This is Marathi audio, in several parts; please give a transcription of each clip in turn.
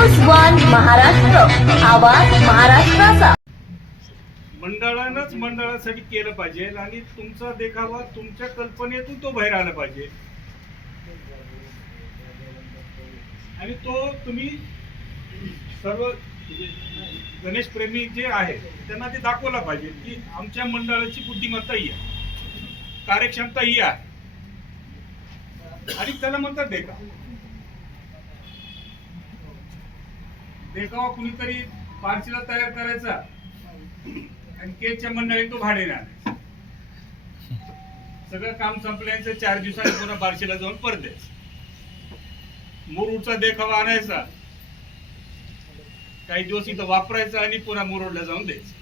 महाराष्ट्र. आवाज महाराष्ट्राचा. मंडळानंच मंडळासाठी केलं पाहिजे आणि तुमचा देखावा तुमच्या कल्पनेतून तो बाहेर आला पाहिजे. आणि तो तुम्ही सर्व म्हणजे गणेश प्रेमी जे आहे त्यांना ते दाखवलं पाहिजे की आमच्या मंडळाची बुद्धिमत्ता ही आहे. कार्यक्षमता ही आहे. आणि त्याला म्हणतात देखावा देखावा कुणीतरी पार्टीला तयार करायचा. आणि केसच्या मंडळी तो भाडे आणायचा. सगळं काम संपल्याचं चार दिवसांनी पुन्हा बारशीला जाऊन परत द्यायचं मुरुडचा देखावा आणायचा. काही दिवस इथं वापरायचा आणि पुन्हा मुरुडला जाऊन द्यायचं.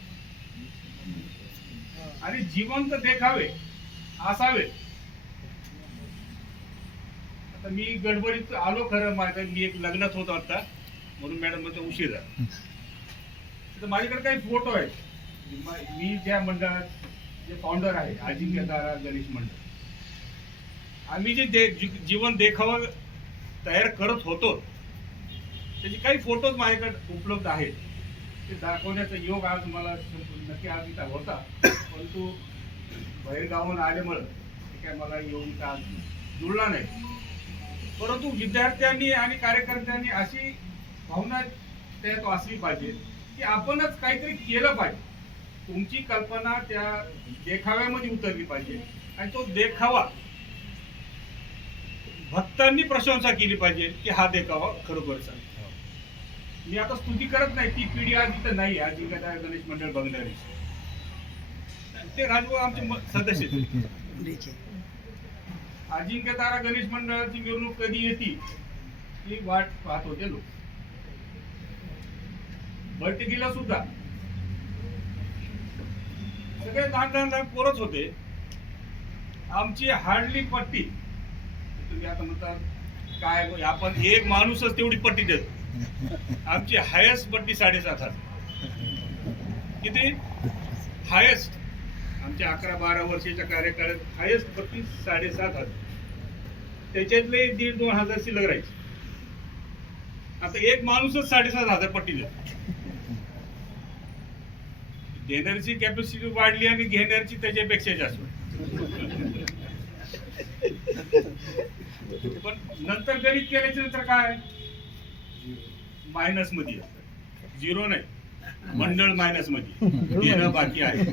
आणि जिवंत देखावे असावे. आता मी गडबडीत आलो खरं माझं मी एक लग्नात होत आता. म्हणून मॅडम माझा उशीर तर माझ्याकडे काही फोटो आहेत. मी ज्या मंडळात जे फाउंडर आहे अजिंक्य तारा गणेश मंडळ. आम्ही जे दे- जीवन देखावा तयार करत होतो त्याचे काही फोटोज माझ्याकडे उपलब्ध आहेत. ते दाखवण्याचा योग आज मला नक्की आज इथं होता. परंतु बाहेरगावून आल्यामुळं काय मला येऊन इथं आज जुळला नाही. परंतु विद्यार्थ्यांनी आणि कार्यकर्त्यांनी अशी भावना त्यात असली पाहिजे की आपणच काहीतरी केलं पाहिजे. तुमची कल्पना त्या देखाव्यामध्ये उतरली पाहिजे. आणि तो देखावा. भक्तांनी प्रशंसा केली पाहिजे की हा देखावा खरोखर आहे. मी आता स्तुती करत नाही ती पिढी आज इथं नाही आज इकडे गणेश मंडळ बघणारी ते राजभाऊ आमचे सदस्य अजिंक्य तारा गणेश मंडळाची मिरवणूक कधी येते ही वाट पाहत होते लोक. बैठकीला सुद्धा. सगळे लहान लहान लहान पोरच होते. आमची हार्डली पट्टी. तुम्ही आता म्हणता काय आपण एक माणूसच तेवढी पट्टी देतो. आमची हायेस्ट पट्टी साडेसात हजार. किती? हायेस्ट आमच्या अकरा बारा वर्षाच्या कार्यकाळात हायेस्ट पट्टी साडेसात हजार. त्याच्यातले दीड दोन हजार शिल्लक राहायचे. आता एक माणूसच साडेसात हजार पट्टी देत. देणाऱ्याची कॅपॅसिटी वाढली आणि घेणाऱ्याची त्याच्यापेक्षा जास्त. पण नंतर गणित केल्याच्यानंतर काय? मायनसमध्ये झिरो नाही. मंडळ मायनसमध्ये. देणं बाकी आहे.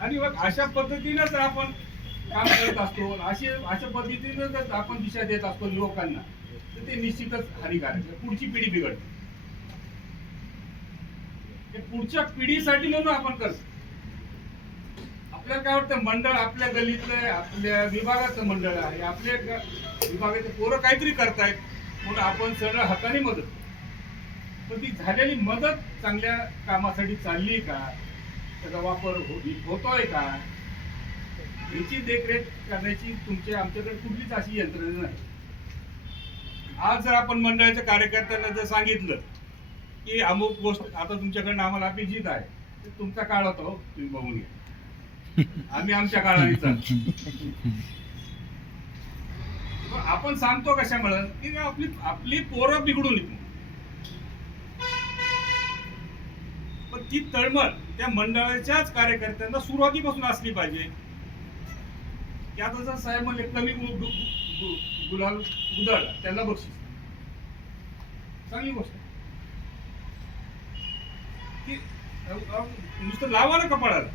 आणि मग अशा पद्धतीनंच आपण काम करत असतो. असे अशा पद्धतीनं जर आपण दिशा देत असतो युवकांना तर ते निश्चितच हानिकारक आहे. पुढची पिढी बिघडते. पुढच्या पिढीसाठी म्हणून आपण करतो. आपल्याला काय वाटतं? मंडळ आपल्या गल्लीतलं आहे, आपल्या विभागाचं मंडळ आहे आपल्या विभागाचे पोरं काहीतरी करतायत म्हणून आपण सरळ हाताने मदत पण ती झालेली मदत चांगल्या कामासाठी चालली का? त्याचा वापर हो, होतोय का? याची देखरेख करण्याची तुमच्या आमच्याकडे कुठलीच अशी यंत्रणा नाही. आज जर आपण मंडळाच्या कार्यकर्त्यांना जर सांगितलं की अमुक गोष्ट आता तुमच्याकडनं आम्हाला अपेक्षित आहे. तुमचा काळ होता हो तुम्ही बघून घ्या. आम्ही आमच्या काळाने चालतो आपण सांगतो कशामुळे? की आपली आपली पोरं बिघडून येतो पण ती तळमळ त्या मंडळाच्याच कार्यकर्त्यांना सुरुवातीपासून असली पाहिजे. त्यात जर साहेब म्हणले कमी गु- गुलाल उधळ त्यांना बक्षीस. चांगली गोष्ट. की नुसतं लावा ना कपाळाला.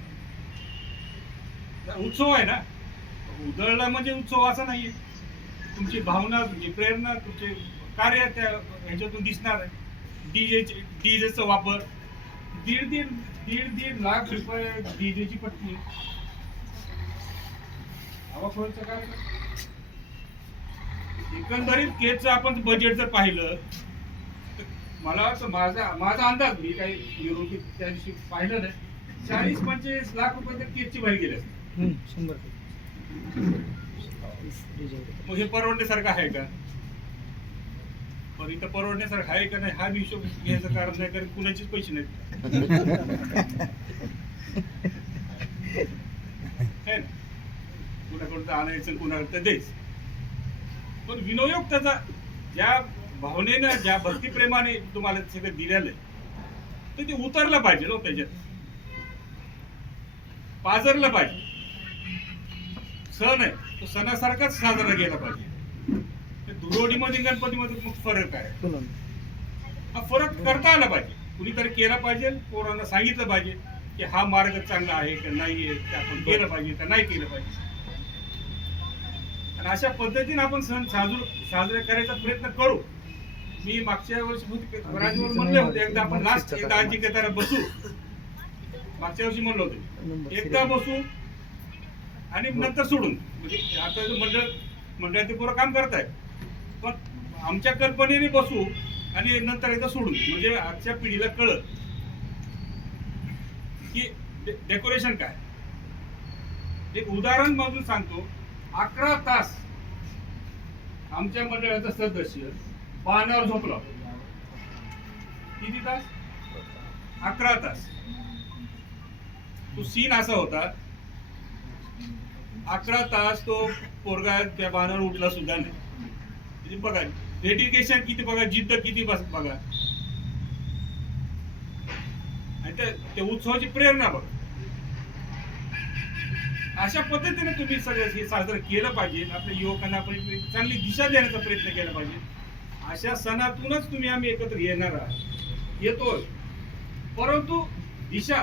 उत्सव आहे ना. उधळला म्हणजे उत्सव असा नाहीये. तुमची भावना तुमची प्रेरणा तुमचे कार्य त्या ह्याच्यातून दिसणार आहे. डीजे डीजेचा वापर. दीड दीड दीड दीड लाख रुपये डीजेची पट्टी काय? एकंदरीत केजचं आपण बजेट जर पाहिलं तर मला वाटतं माझा माझा अंदाज मी काही निरोगी त्या दिवशी पाहिलं नाही. चाळीस पंचेचाळीस लाख रुपये तर केजची बाहेर गेले असतील. मग हे परवडण्यासारखं आहे का? पण इथं परवडण्यासारखं आहे का नाही हा बी हिशोब घ्यायचं कारण नाही कारण कुणाचेच पैसे नाहीत. है कुणाकडून आणायचं तर द्यायचं. पण विनोयोग त्याचा ज्या भावनेनं ज्या भक्तिप्रेमाने तुम्हाला सगळं दिलेलं आहे तर ते उतरलं पाहिजे ना त्याच्यात. पाजरलं पाहिजे. सण आहे तो सणासारखाच साजरा केला पाहिजे. ते धुरोडीमध्ये गणपतीमध्ये मग फरक आहे. हा फरक करता आला पाहिजे. कुणीतरी केला पाहिजे पोरांना सांगितलं पाहिजे की हा मार्ग चांगला आहे का नाही आहे ते आपण केलं पाहिजे का नाही केलं पाहिजे. अशा पद्धतीने आपण सण साजू साजरे करायचा प्रयत्न करू. मी मागच्या वर्षी राजवर म्हणले होते. एकदा आपण लास्ट एकदा आजी बसू. मागच्या वर्षी म्हणलं होते. एकदा बसू आणि नंतर सोडून. म्हणजे आता मंडळ मंडळाचे पोरं काम करतायत. पण आमच्या कल्पनेने बसू आणि नंतर एकदा सोडून. म्हणजे आजच्या पिढीला कळत की डेकोरेशन काय? एक उदाहरण म्हणून सांगतो. अकरा तास आमच्या मंडळाचा सदस्य पाण्यावर झोपला. किती तास? अकरा तास. तो सीन असा होता. अकरा तास तो पोरगा त्या बाणावर उठला सुद्धा नाही. म्हणजे बघा डेडिकेशन किती बघा जिद्द किती बस बघा. आणि त्या उत्सवाची प्रेरणा बघा. अशा पद्धतीने तुम्ही सगळं हे साजरं केलं पाहिजे. आपल्या युवकांना आपण चांगली दिशा देण्याचा प्रयत्न केला पाहिजे. अशा सणातूनच तुम्ही आम्ही एकत्र येणार आहात. येतोय. परंतु दिशा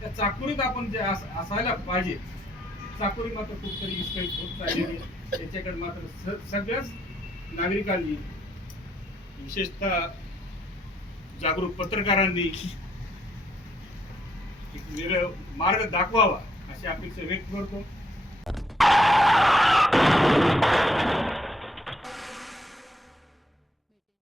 त्या चाकुरीत आपण जे असायला पाहिजे. चाकुरी मात्र कुठतरी विस्कळीत होत चाललेली त्याच्याकडे मात्र सगळ्याच नागरिकांनी विशेषतः जागरूक पत्रकारांनी एक वेगळं मार्ग दाखवावा. अशी अपेक्षा व्यक्त करतो.